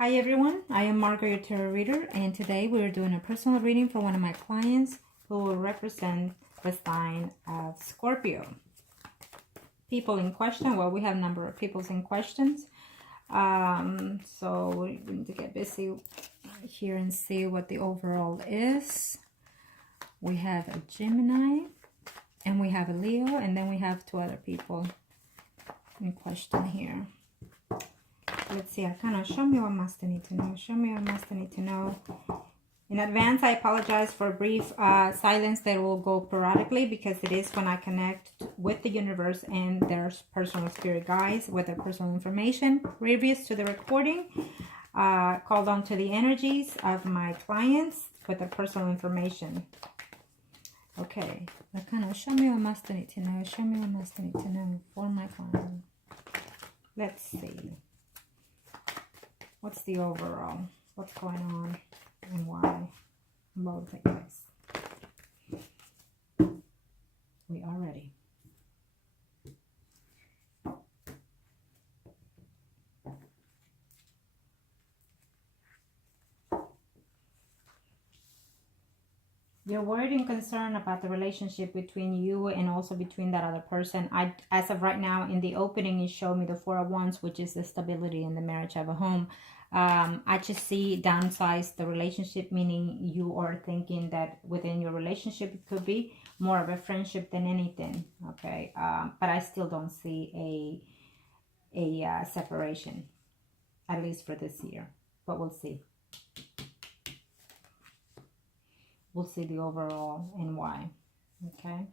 Hi everyone, I am Margaret, your tarot reader, and today we are doing a personal reading for one of my clients who will represent the sign of Scorpio. People in question, well, we have a number of peoples in questions, so we need to get busy here and see what the overall is. We have a Gemini, and we have a Leo, and then we have two other people in question here. Let's see, Arcana, show me what must I need to know. Show me what must I need to know. In advance, I apologize for a brief silence that will go periodically because it is when I connect with the universe and their personal spirit guides with their personal information. Previous to the recording, called on to the energies of my clients with their personal information. Okay, Arcana, show me what must I need to know. Show me what must I need to know for my client. Let's see. What's the overall? What's going on and why? What will take place? We are ready. You're worried and concerned about the relationship between you and also between that other person. As of right now, in the opening, you showed me the Four of Wands, which is the stability in the marriage of a home. I just see downsize the relationship, meaning you are thinking that within your relationship, it could be more of a friendship than anything. Okay. But I still don't see a separation, at least for this year, but we'll see. We'll see the overall and why. Okay.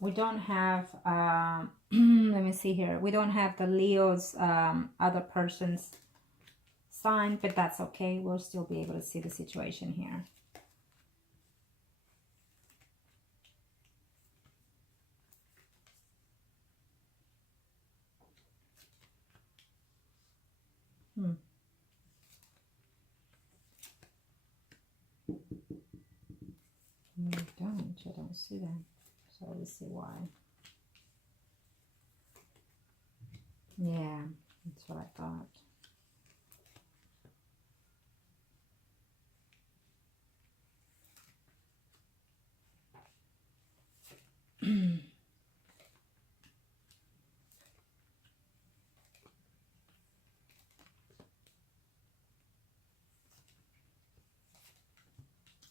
We don't have, let me see here. We don't have the Leo's other person's sign, but that's okay. We'll still be able to see the situation here. I don't see that. So let's see why. Yeah, that's what I thought.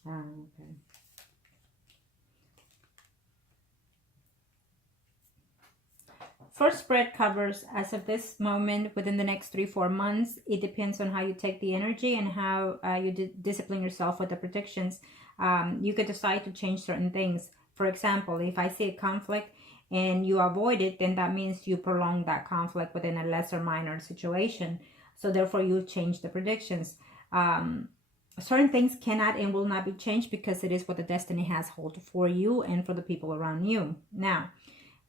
Okay. First spread covers, as of this moment, within the next 3-4 months. It depends on how you take the energy and how you discipline yourself with the predictions. You could decide to change certain things. For example, if I see a conflict and you avoid it, then that means you prolong that conflict within a lesser minor situation. So therefore, you change the predictions. Certain things cannot and will not be changed because it is what the destiny has hold for you and for the people around you. Now,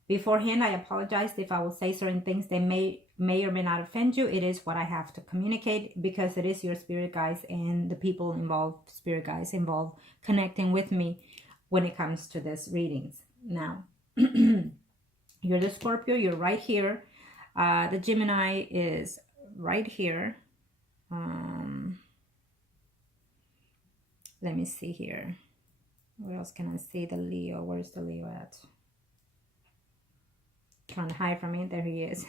beforehand, I apologize if I will say certain things that may or may not offend you. It is what I have to communicate because it is your spirit guides and the people involved, spirit guides involved, connecting with me when it comes to this readings. Now, you're the Scorpio, you're right here. The Gemini is right here. Let me see here. What else can I see? The Leo, where's the Leo at? Trying to hide from me. There he is.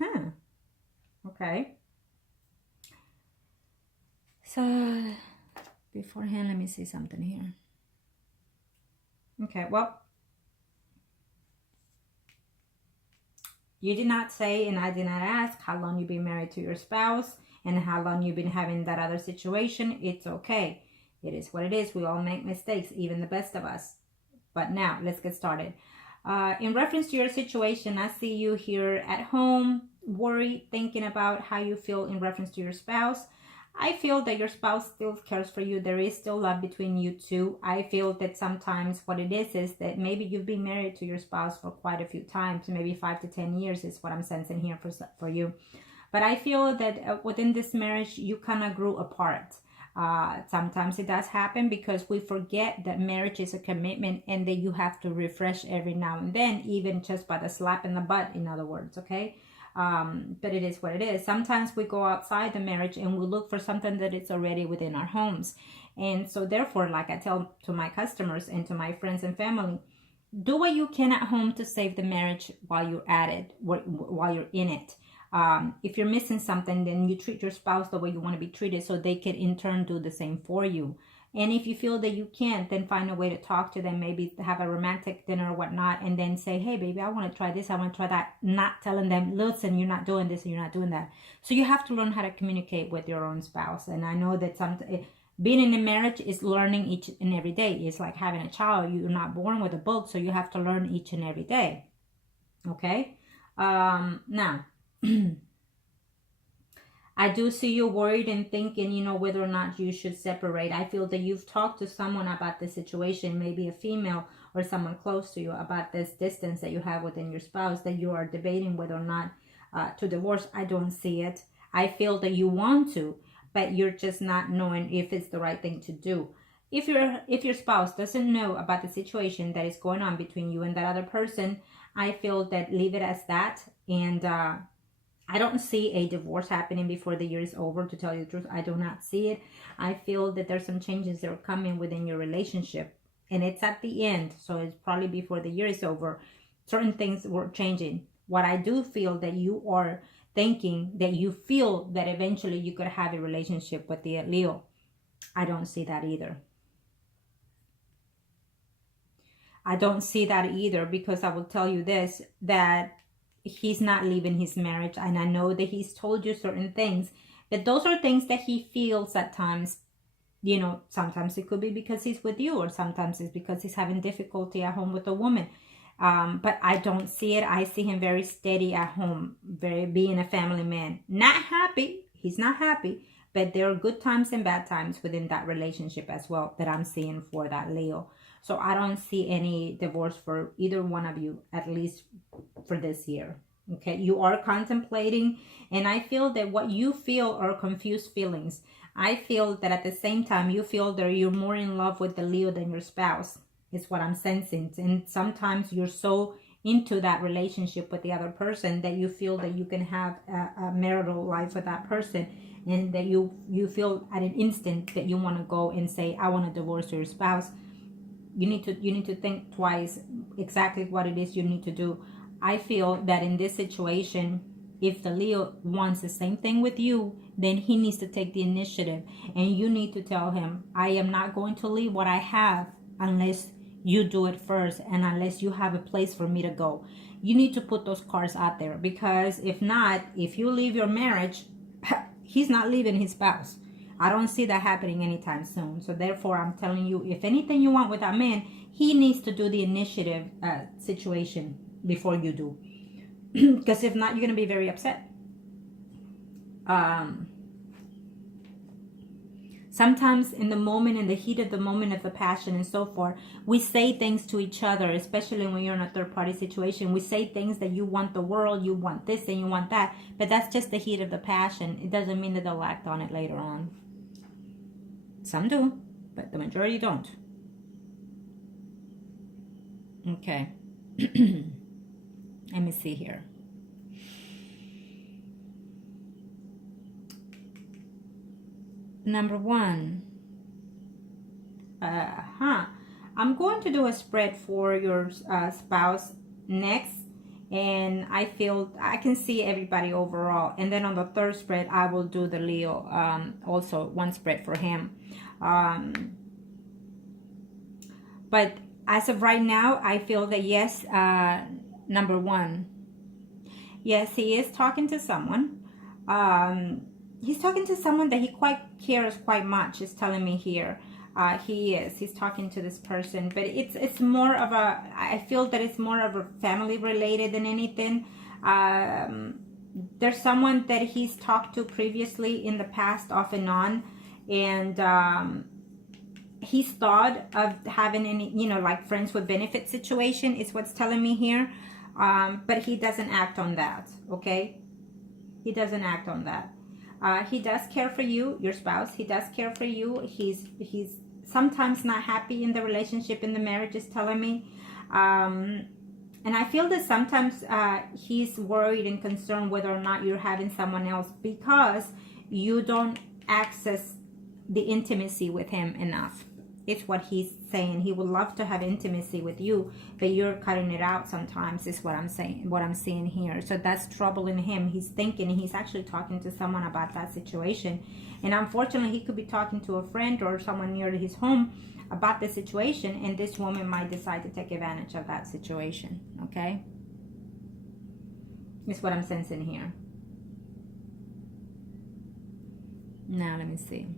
Huh. Okay. So, beforehand, let me see something here. Okay, well, you did not say, and I did not ask, how long you've been married to your spouse and how long you've been having that other situation. It's okay. It is what it is. We all make mistakes, even the best of us. But now, let's get started. In reference to your situation, I see you here at home, worried, thinking about how you feel in reference to your spouse. I feel that your spouse still cares for you. There is still love between you two. I feel that sometimes what it is that maybe you've been married to your spouse for quite a few times, maybe 5 to 10 years is what I'm sensing here for you. But I feel that within this marriage, you kind of grew apart. Sometimes it does happen because we forget that marriage is a commitment and that you have to refresh every now and then, even just by the slap in the butt, in other words, okay? But it is what it is. Sometimes we go outside the marriage and we look for something that is already within our homes. And so therefore, like I tell to my customers and to my friends and family, do what you can at home to save the marriage while you're at it, while you're in it. If you're missing something, then you treat your spouse the way you want to be treated so they can in turn do the same for you. And if you feel that you can't, then find a way to talk to them, maybe have a romantic dinner or whatnot, and then say, hey, baby, I want to try this, I want to try that. Not telling them, listen, you're not doing this and you're not doing that. So you have to learn how to communicate with your own spouse. And I know that being in a marriage is learning each and every day. It's like having a child. You're not born with a book, so you have to learn each and every day. Okay? Now, I do see you worried and thinking, you know, whether or not you should separate. I feel that you've talked to someone about this situation, maybe a female or someone close to you, about this distance that you have within your spouse, that you are debating whether or not to divorce. I don't see it. I feel that you want to, but you're just not knowing if it's the right thing to do. If your spouse doesn't know about the situation that is going on between you and that other person, I feel that leave it as that. And I don't see a divorce happening before the year is over, to tell you the truth. I do not see it. I feel that there's some changes that are coming within your relationship. And it's at the end, so it's probably before the year is over. Certain things were changing. What I do feel that you are thinking, that you feel that eventually you could have a relationship with the Leo. I don't see that either. I don't see that either, because I will tell you this, that he's not leaving his marriage. And I know that he's told you certain things, but those are things that he feels at times. You know, sometimes it could be because he's with you, or sometimes it's because he's having difficulty at home with a woman. But I don't see it. I see him very steady at home, being a family man. Not happy. He's not happy. But there are good times and bad times within that relationship as well that I'm seeing for that Leo. So I don't see any divorce for either one of you, at least for this year. Okay, you are contemplating, and I feel that what you feel are confused feelings. I feel that at the same time, you feel that you're more in love with the Leo than your spouse, is what I'm sensing. And sometimes you're so into that relationship with the other person that you feel that you can have a marital life with that person, and that you feel at an instant that you want to go and say, I want to divorce your spouse. You need to think twice exactly what it is you need to do. I feel that in this situation, if the Leo wants the same thing with you, then he needs to take the initiative, and you need to tell him, I am not going to leave what I have unless you do it first, and unless you have a place for me to go. You need to put those cards out there, because if not, if you leave your marriage, he's not leaving his spouse. I don't see that happening anytime soon. So therefore, I'm telling you, if anything you want with that man, he needs to do the initiative situation before you do. Because if not, you're going to be very upset. Sometimes in the moment, in the heat of the moment of the passion and so forth, we say things to each other, especially when you're in a third-party situation. We say things that you want the world, you want this, and you want that. But that's just the heat of the passion. It doesn't mean that they'll act on it later on. Some do, but the majority don't. Okay. Let me see here. Number one. I'm going to do a spread for your spouse next. And I feel I can see everybody overall. And then on the third spread, I will do the Leo, also one spread for him. But as of right now, I feel that yes, number one, yes, he is talking to someone. He's talking to someone that he quite cares quite much, is telling me here. He's talking to this person, but it's more of a, I feel that it's more of a family related than anything. There's someone that he's talked to previously in the past, off and on, and he's thought of having any, like friends with benefit situation is what's telling me here. But he doesn't act on that. Okay, he doesn't act on that. He does care for you, your spouse. He does care for you. He's sometimes not happy in the relationship, in the marriage, is telling me. And I feel that sometimes he's worried and concerned whether or not you're having someone else because you don't access the intimacy with him enough. It's what he's saying. He would love to have intimacy with you, but you're cutting it out sometimes, is what I'm saying, what I'm seeing here. So that's troubling him. He's thinking, he's actually talking to someone about that situation. And unfortunately, he could be talking to a friend or someone near his home about the situation, and this woman might decide to take advantage of that situation. Okay? Is what I'm sensing here. Now, let me see.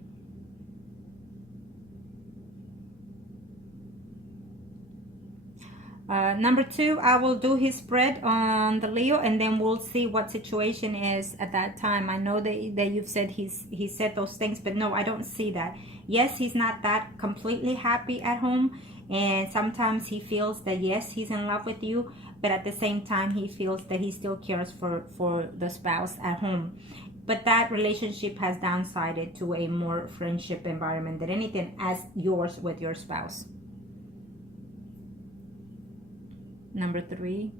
Number 2, I will do his spread on the Leo, and then we'll see what situation is at that time. I know that you've said he said those things, but no, I don't see that. Yes, he's not that completely happy at home, and sometimes he feels that yes, he's in love with you, but at the same time he feels that he still cares for the spouse at home. But that relationship has downsided to a more friendship environment than anything as yours with your spouse. Number 3.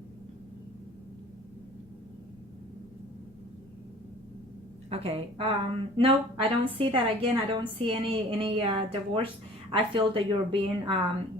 Okay. No, I don't see that. Again, I don't see any divorce. I feel that you're being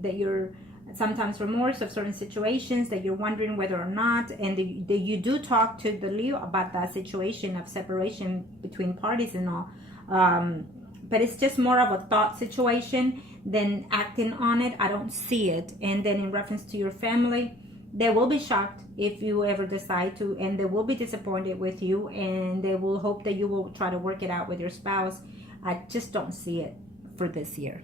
that you're sometimes remorse of certain situations, that you're wondering whether or not, and that you do talk to the Leo about that situation of separation between parties and all. But it's just more of a thought situation than acting on it. I don't see it. And then in reference to your family, they will be shocked if you ever decide to, and they will be disappointed with you, and they will hope that you will try to work it out with your spouse. I just don't see it for this year.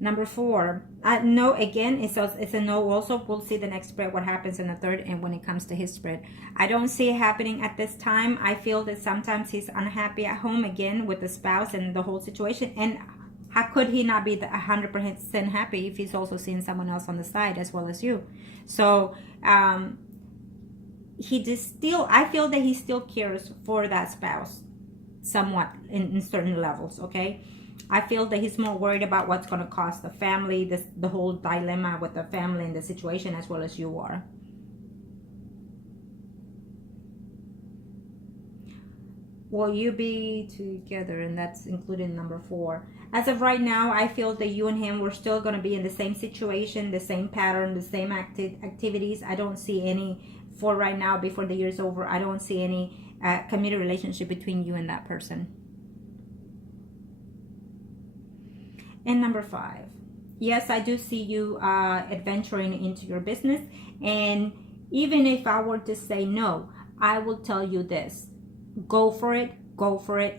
Number 4, no, again, it's a no also. We'll see the next spread, what happens in the 3rd, and when it comes to his spread. I don't see it happening at this time. I feel that sometimes he's unhappy at home, again, with the spouse and the whole situation. And how could he not be 100% happy if he's also seeing someone else on the side as well as you? So, he just still, I feel that he still cares for that spouse somewhat in certain levels, okay? I feel that he's more worried about what's going to cost the family, the whole dilemma with the family and the situation, as well as you are. Will you be together? And that's including number 4. As of right now, I feel that you and him, we're still going to be in the same situation, the same pattern, the same activities. I don't see any, for right now, before the year's over, I don't see any committed relationship between you and that person. And number 5, yes, I do see you adventuring into your business. And even if I were to say no, I will tell you this: go for it,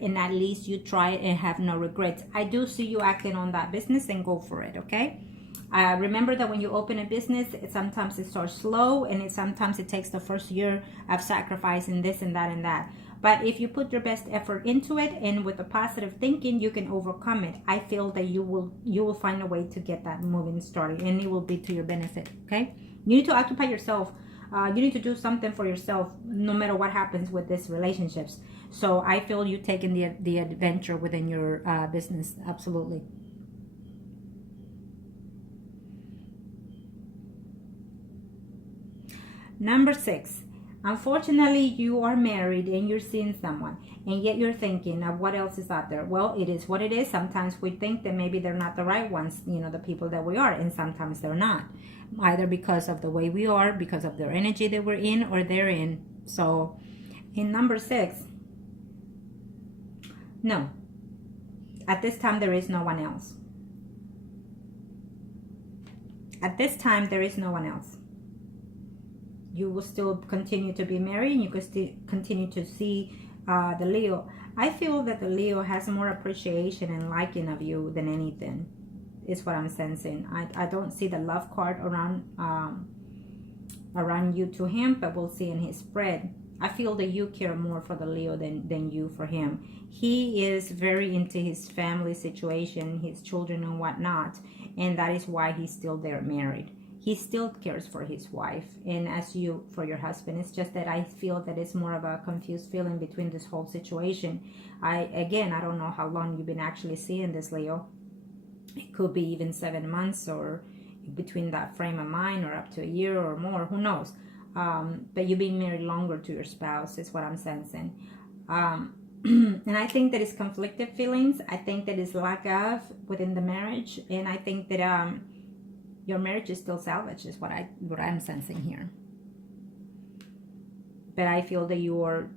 and at least you try it and have no regrets. I do see you acting on that business, and go for it, okay? Remember that when you open a business, sometimes it starts slow, and sometimes it takes the first year of sacrificing this and that and that. But if you put your best effort into it, and with a positive thinking, you can overcome it. I feel that you will find a way to get that moving started, and it will be to your benefit, okay? You need to occupy yourself. You need to do something for yourself no matter what happens with these relationships. So I feel you taking the adventure within your business. Absolutely. Number 6. Unfortunately, you are married and you're seeing someone, and yet you're thinking of what else is out there. Well, it is what it is. Sometimes we think that maybe they're not the right ones, the people that we are, and sometimes they're not. Either because of the way we are, because of their energy that we're in, or they're in. So, in number 6, no. At this time, there is no one else. At this time, there is no one else. You will still continue to be married, and you could still continue to see the Leo. I feel that the Leo has more appreciation and liking of you than anything, is what I'm sensing. I don't see the love card around you to him, but we'll see in his spread. I feel that you care more for the Leo than you for him. He is very into his family situation, his children and whatnot, and that is why he's still there married. he still cares for his wife, and as you for your husband. It's just that I feel that it's more of a confused feeling between this whole situation. I don't know how long you've been actually seeing this, Leo. It could be even 7 months, or between that frame of mind, or up to a year or more, who knows. But you've been married longer to your spouse is what I'm sensing. And I think that it's conflicted feelings. I think that it's lack of within the marriage, and I think that your marriage is still salvaged is what I'm sensing here. But I feel that you are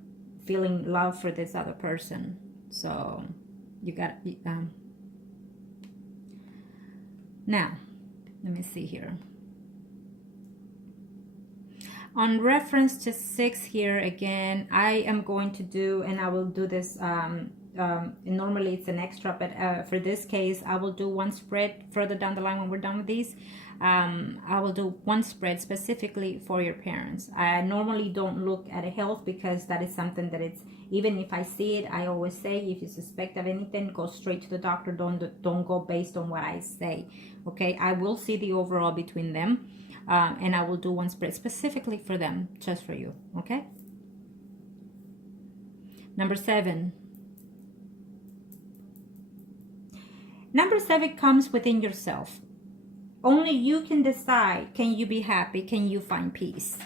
feeling love for this other person. So you got now, let me see here. On reference to 6 here again, I am going to do, and I will do this, normally it's an extra, but for this case, I will do one spread further down the line when we're done with these. I will do one spread specifically for your parents. I normally don't look at health because that is something that it's, even if I see it, I always say, if you suspect of anything, go straight to the doctor. Don't go based on what I say. Okay, I will see the overall between them, and I will do one spread specifically for them, just for you. Okay. Number 7. Number 7 comes within yourself. Only you can decide, can you be happy? Can you find peace?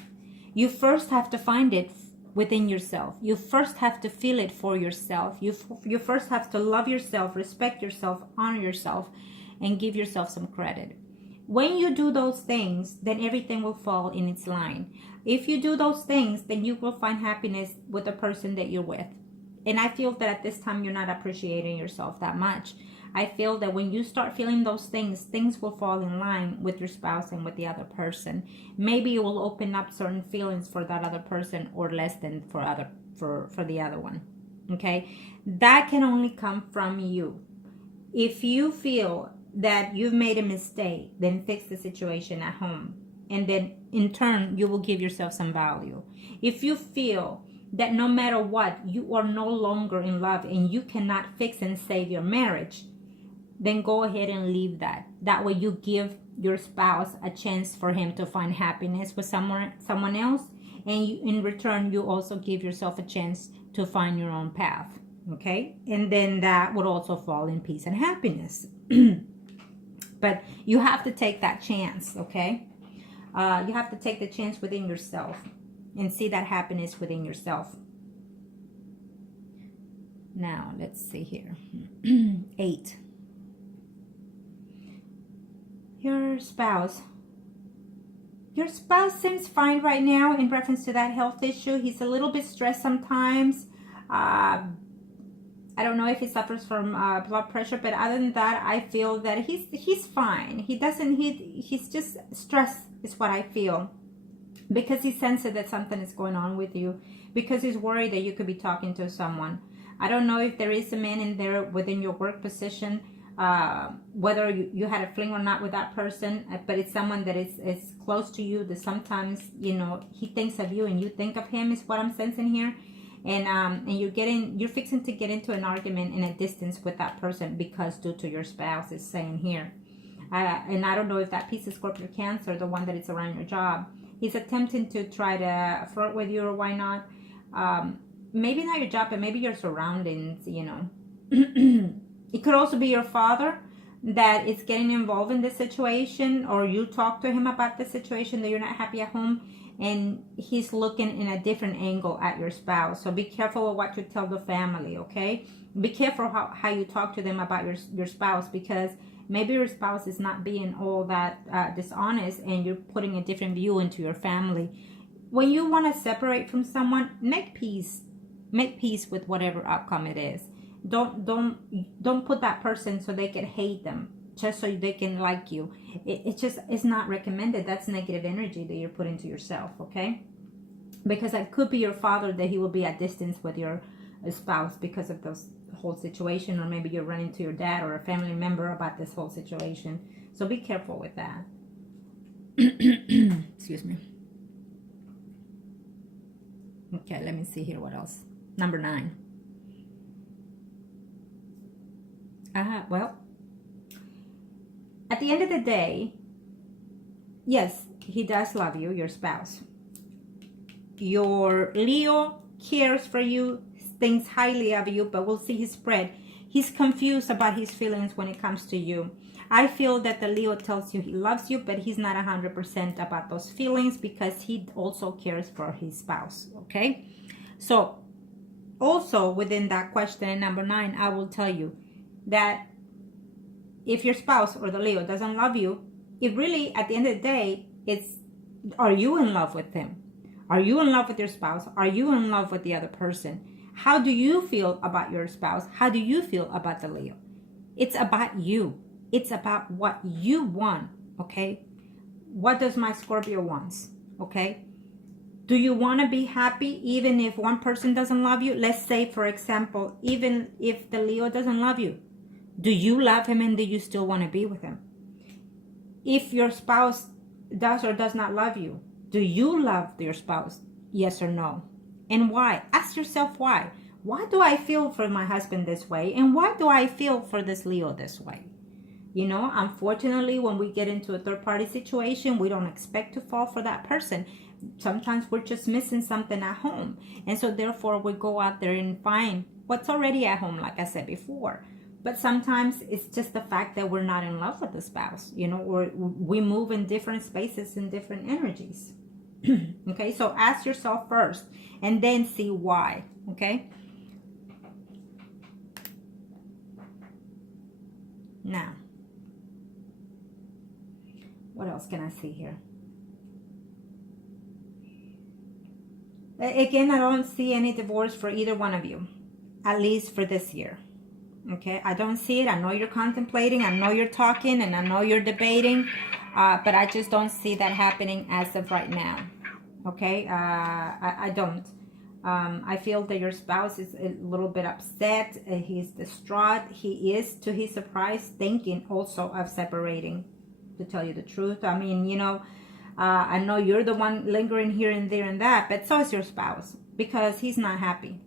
You first have to find it within yourself. You first have to feel it for yourself. You first have to love yourself, respect yourself, honor yourself, and give yourself some credit. When you do those things, then everything will fall in its line. If you do those things, then you will find happiness with the person that you're with. And I feel that at this time, you're not appreciating yourself that much. I feel that when you start feeling those things, things will fall in line with your spouse and with the other person. Maybe it will open up certain feelings for that other person, or less than for the other one. Okay? That can only come from you. If you feel that you've made a mistake, then fix the situation at home. And then in turn, you will give yourself some value. If you feel that no matter what, you are no longer in love and you cannot fix and save your marriage, then go ahead and leave that. That way you give your spouse a chance for him to find happiness with someone else. And you, in return, you also give yourself a chance to find your own path. Okay? And then that would also fall in peace and happiness. But you have to take that chance, okay? You have to take the chance within yourself and see that happiness within yourself. Now, let's see here. 8. Your spouse seems fine right now in reference to that health issue. He's a little bit stressed sometimes. I don't know if he suffers from blood pressure, but other than that, I feel that he's fine. He's just stressed is what I feel, because he senses that something is going on with you, because he's worried that you could be talking to someone. I don't know if there is a man in there within your work position, whether you had a fling or not with that person, but it's someone that is close to you, that sometimes, you know, he thinks of you and you think of him, is what I'm sensing here. And you're fixing to get into an argument in a distance with that person, because due to your spouse is saying here. And I don't know if that piece of Scorpio Cancer, the one that is around your job, he's attempting to try to flirt with you, or why not? Maybe not your job, but maybe your surroundings, you know. It could also be your father that is getting involved in this situation, or you talk to him about the situation that you're not happy at home, and he's looking in a different angle at your spouse. So be careful with what you tell the family, okay? Be careful how you talk to them about your spouse, because maybe your spouse is not being all that dishonest, and you're putting a different view into your family. When you want to separate from someone, make peace. Make peace with whatever outcome it is. Don't put that person so they can hate them, just so they can like you. It's not recommended. That's negative energy that you're putting to yourself, okay? Because it could be your father that he will be at distance with your spouse because of this whole situation, or maybe you're running to your dad or a family member about this whole situation. So be careful with that. Excuse me. Okay, let me see here what else. Number 9. Well, at the end of the day, Yes, he does love you, your spouse. Your Leo cares for you, thinks highly of you, but we'll see his spread. He's confused about his feelings when it comes to you. I feel that the Leo tells you he loves you, but he's not 100% about those feelings because he also cares for his spouse, okay? So, also within that question in number 9, I will tell you that if your spouse or the Leo doesn't love you, it really, at the end of the day, it's, are you in love with him? Are you in love with your spouse? Are you in love with the other person? How do you feel about your spouse? How do you feel about the Leo? It's about you. It's about what you want, okay? What does my Scorpio wants, okay? Do you want to be happy even if one person doesn't love you? Let's say, for example, even if the Leo doesn't love you, do you love him and do you still want to be with him? If your spouse does or does not love you, do you love your spouse? Yes or no? And why? Ask yourself why. Why do I feel for my husband this way? And why do I feel for this Leo this way? You know, unfortunately, when we get into a third-party situation, we don't expect to fall for that person. Sometimes we're just missing something at home. And so therefore, we go out there and find what's already at home, like I said before. But sometimes it's just the fact that we're not in love with the spouse, you know, or we move in different spaces and different energies. Okay, so ask yourself first and then see why, okay? Now, what else can I see here? Again, I don't see any divorce for either one of you, at least for this year. Okay, I don't see it. I know you're contemplating, I know you're talking, and I know you're debating, but I just don't see that happening as of right now. Okay, I don't. I feel that your spouse is a little bit upset. He's distraught. He is, to his surprise, thinking also of separating, to tell you the truth. I mean, you know, I know you're the one lingering here and there and that, but so is your spouse, because he's not happy.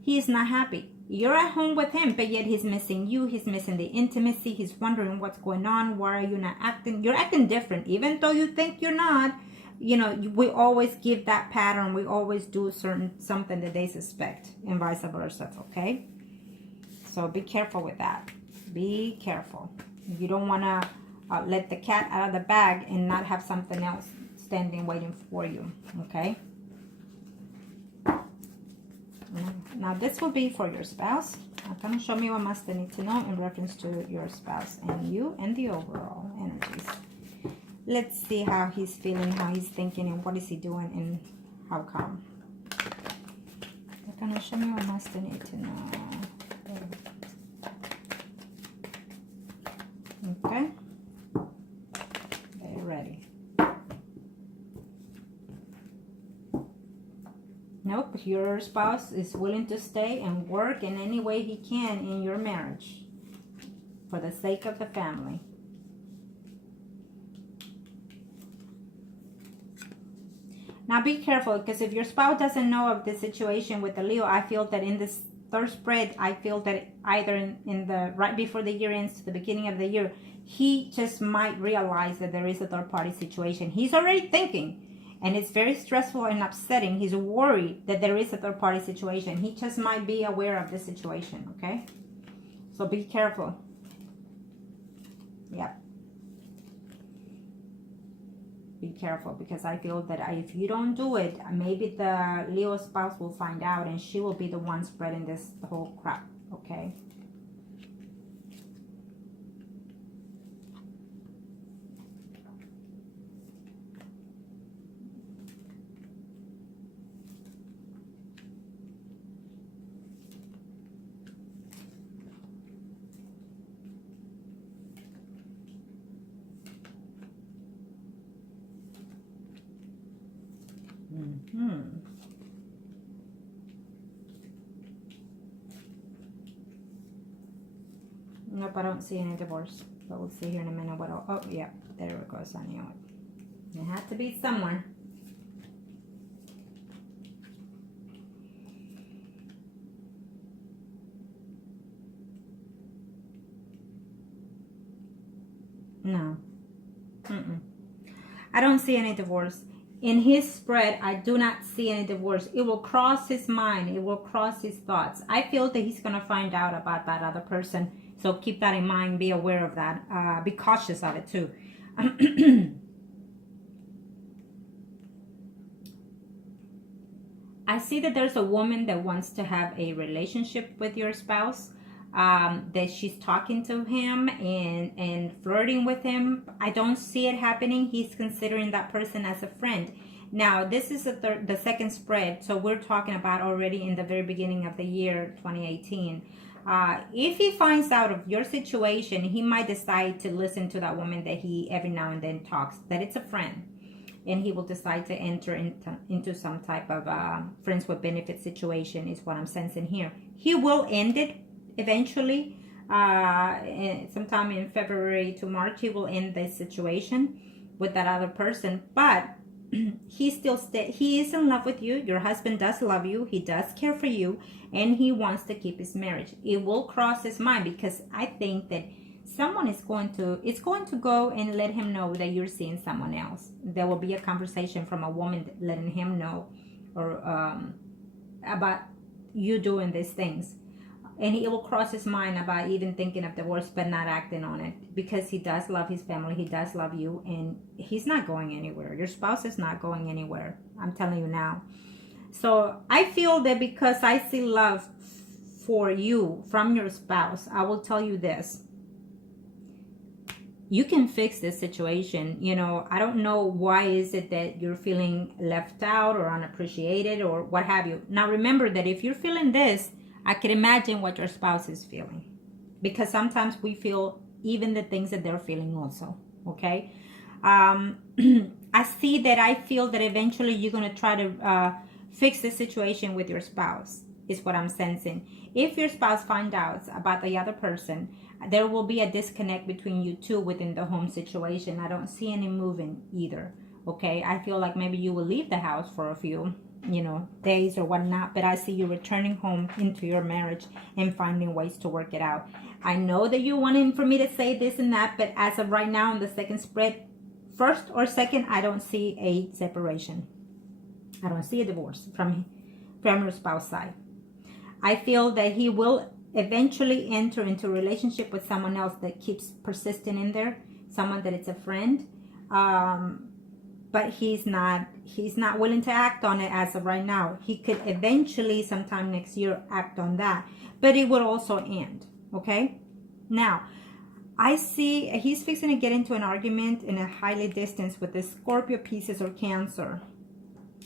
He's not happy. You're at home with him, but yet he's missing you. He's missing the intimacy. He's wondering what's going on. Why are you not acting? You're acting different, even though you think you're not. You know, we always give that pattern. We always do something that they suspect, and vice versa. Okay, so be careful with that. Be careful. You don't want to let the cat out of the bag and not have something else standing waiting for you. Okay. Now this will be for your spouse. Can you show me what must they need to know in reference to your spouse and you and the overall energies? Let's see how he's feeling, how he's thinking, and what is he doing, and how come. Can you show me what must they need to know? Okay. They're ready. Nope, your spouse is willing to stay and work in any way he can in your marriage for the sake of the family. Now be careful, because if your spouse doesn't know of the situation with the Leo, I feel that in this third spread, I feel that either in the right before the year ends to the beginning of the year, he just might realize that there is a third party situation. He's already thinking. And it's very stressful and upsetting. He's worried that there is a third-party situation. He just might be aware of the situation, okay? So be careful. Yeah. Be careful, because I feel that if you don't do it, maybe the Leo spouse will find out and she will be the one spreading this whole crap, okay? Nope, I don't see any divorce. But we'll see here in a minute what oh yeah, there it goes. I knew it. It had to be somewhere. No. I don't see any divorce. In his spread, I do not see any divorce. It will cross his mind. It will cross his thoughts. I feel that he's going to find out about that other person. So keep that in mind. Be aware of that. Be cautious of it too. I see that there's a woman that wants to have a relationship with your spouse. That she's talking to him and flirting with him. I don't see it happening. He's considering that person as a friend. Now, this is the second spread, so we're talking about already in the very beginning of the year 2018. If he finds out of your situation, he might decide to listen to that woman that he every now and then talks, that it's a friend. And he will decide to enter into some type of friends with benefit situation is what I'm sensing here. He will end it eventually, sometime in February to March. He will end this situation with that other person, but he still he is in love with you. Your husband does love you. He does care for you, and he wants to keep his marriage. It will cross his mind because I think that someone is going to go and let him know that you're seeing someone else. There will be a conversation from a woman letting him know or about you doing these things. And it will cross his mind about even thinking of divorce, but not acting on it, because he does love his family. He does love you, and he's not going anywhere. Your spouse is not going anywhere. I'm telling you now. So I feel that because I see love for you from your spouse, I will tell you this. You can fix this situation. You know, I don't know why is it that you're feeling left out or unappreciated or what have you. Now remember that if you're feeling this, I can imagine what your spouse is feeling, because sometimes we feel even the things that they're feeling also. Okay. I see that. I feel that eventually you're going to try to fix the situation with your spouse is what I'm sensing. If your spouse finds out about the other person, there will be a disconnect between you two within the home situation. I don't see any moving either. Okay. I feel like maybe you will leave the house for a few days or whatnot, but I see you returning home into your marriage and finding ways to work it out. I know that you wanted for me to say this and that, but as of right now in the second spread, first or second, I don't see a separation. I don't see a divorce from your spouse side. I feel that he will eventually enter into a relationship with someone else that keeps persisting in there, someone that is a friend, but he's not willing to act on it as of right now. He could eventually sometime next year act on that, but it will also end. Okay. Now I see he's fixing to get into an argument in a highly distance with the Scorpio, Pisces, or Cancer.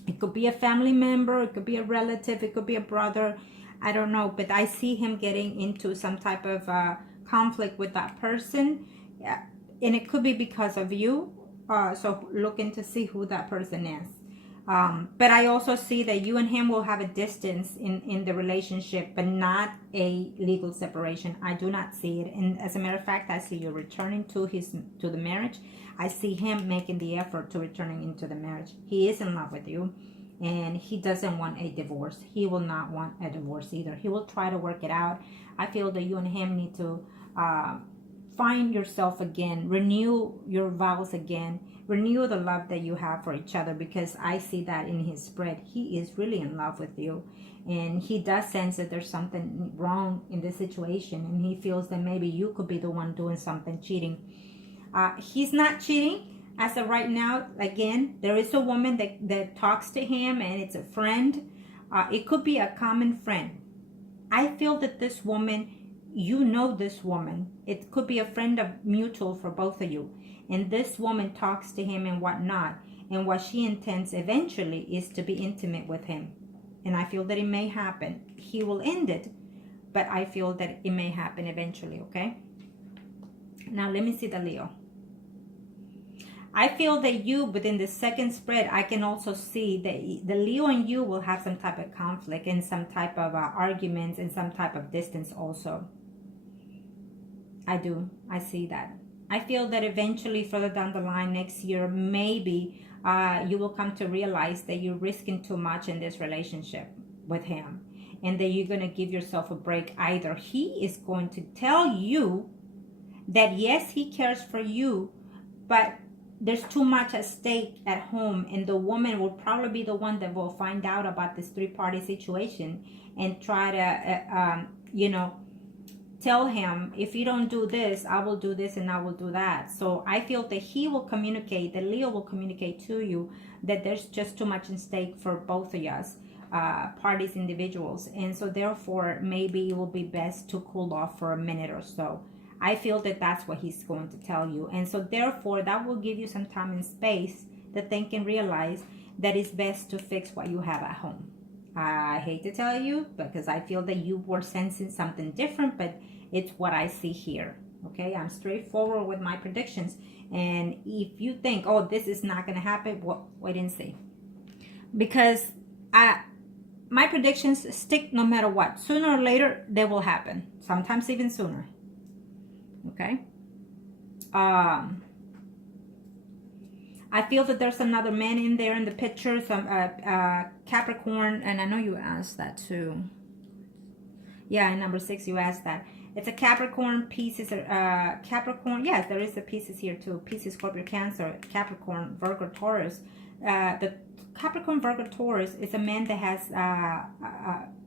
It could be a family member, it could be a relative, it could be a brother, I don't know, but I see him getting into some type of conflict with that person, and it could be because of you. So looking to see who that person is. But I also see that you and him will have a distance in the relationship, but not a legal separation. I do not see it. And as a matter of fact, I see you returning to the marriage. I see him making the effort to returning into the marriage. He is in love with you, and he doesn't want a divorce. He will not want a divorce either. He will try to work it out. I feel that you and him need to find yourself again, renew your vows again, renew the love that you have for each other, because I see that in his spread. He is really in love with you, and he does sense that there's something wrong in this situation, and he feels that maybe you could be the one doing something, cheating. He's not cheating as of right now. Again, there is a woman that talks to him, and it's a friend. It could be a common friend. I feel that this woman, you know this woman. It could be a friend of mutual for both of you. And this woman talks to him and whatnot. And what she intends eventually is to be intimate with him. And I feel that it may happen. He will end it, but I feel that it may happen eventually, okay? Now let me see the Leo. I feel that you, within the second spread, I can also see that the Leo and you will have some type of conflict and some type of arguments and some type of distance also. I do. I see that. I feel that eventually further down the line next year, maybe you will come to realize that you're risking too much in this relationship with him, and that you're going to give yourself a break. Either he is going to tell you that yes, he cares for you, but there's too much at stake at home, and the woman will probably be the one that will find out about this three-party situation and try to tell him, if you don't do this, I will do this and I will do that. So I feel that he will communicate, that Leo will communicate to you that there's just too much in stake for both of us, parties, individuals. And so therefore, maybe it will be best to cool off for a minute or so. I feel that that's what he's going to tell you. And so therefore, that will give you some time and space to think and realize that it's best to fix what you have at home. I hate to tell you, because I feel that you were sensing something different, but it's what I see here. Okay, I'm straightforward with my predictions. And if you think, oh, this is not going to happen, well, wait and see. Because my predictions stick no matter what. Sooner or later, they will happen. Sometimes even sooner. Okay. I feel that there's another man in there in the picture, some Capricorn, and I know you asked that too. Yeah, in number 6 you asked that. It's a Capricorn, Pisces, Capricorn. Yes, there is a Pisces here too. Pisces, Scorpio, Cancer, Capricorn, Virgo, Taurus. The Capricorn, Virgo, Taurus is a man that has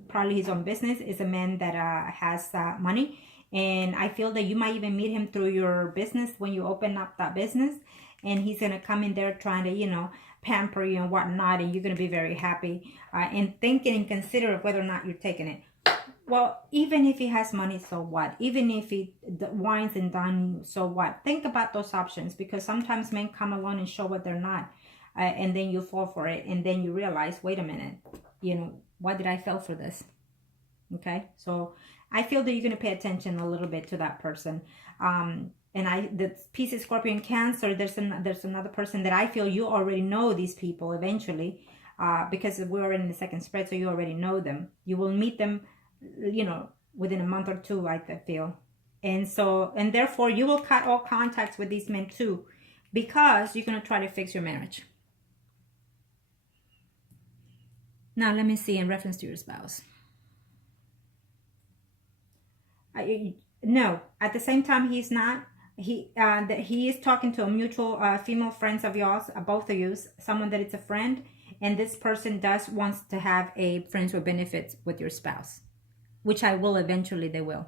probably his own business. Is a man that has money, and I feel that you might even meet him through your business when you open up that business. And he's going to come in there trying to, pamper you and whatnot. And you're going to be very happy and thinking and consider whether or not you're taking it. Well, even if he has money, so what? Even if he wines and dines you, so what? Think about those options, because sometimes men come along and show what they're not. And then you fall for it. And then you realize, wait a minute, why did I fall for this? Okay. So I feel that you're going to pay attention a little bit to that person. And the Pisces, Scorpio, and Cancer, there's another person that I feel you already know these people eventually, because we're already in the second spread, so you already know them. You will meet them, within a month or two, I feel. And therefore, you will cut all contacts with these men too, because you're going to try to fix your marriage. Now, let me see in reference to your spouse. No, at the same time, he's not. He is talking to a mutual female friends of yours, both of you, someone that is a friend, and this person wants to have a friends with benefits with your spouse, which I will eventually. They will,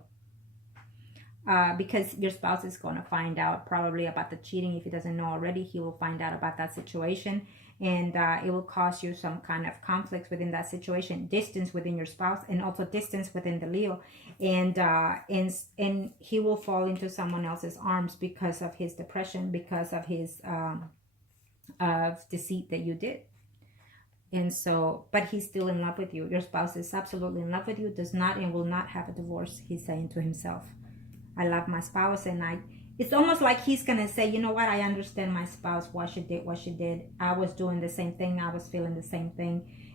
because your spouse is going to find out probably about the cheating. If he doesn't know already, he will find out about that situation, and it will cause you some kind of conflict within that situation, distance within your spouse, and also distance within the Leo, and he will fall into someone else's arms because of his depression, because of his of deceit that you did. And so, but he's still in love with you. Your spouse is absolutely in love with you, does not and will not have a divorce. He's saying to himself, I love my spouse, and it's almost like he's going to say, you know what, I understand my spouse, what she did. I was doing the same thing. I was feeling the same thing.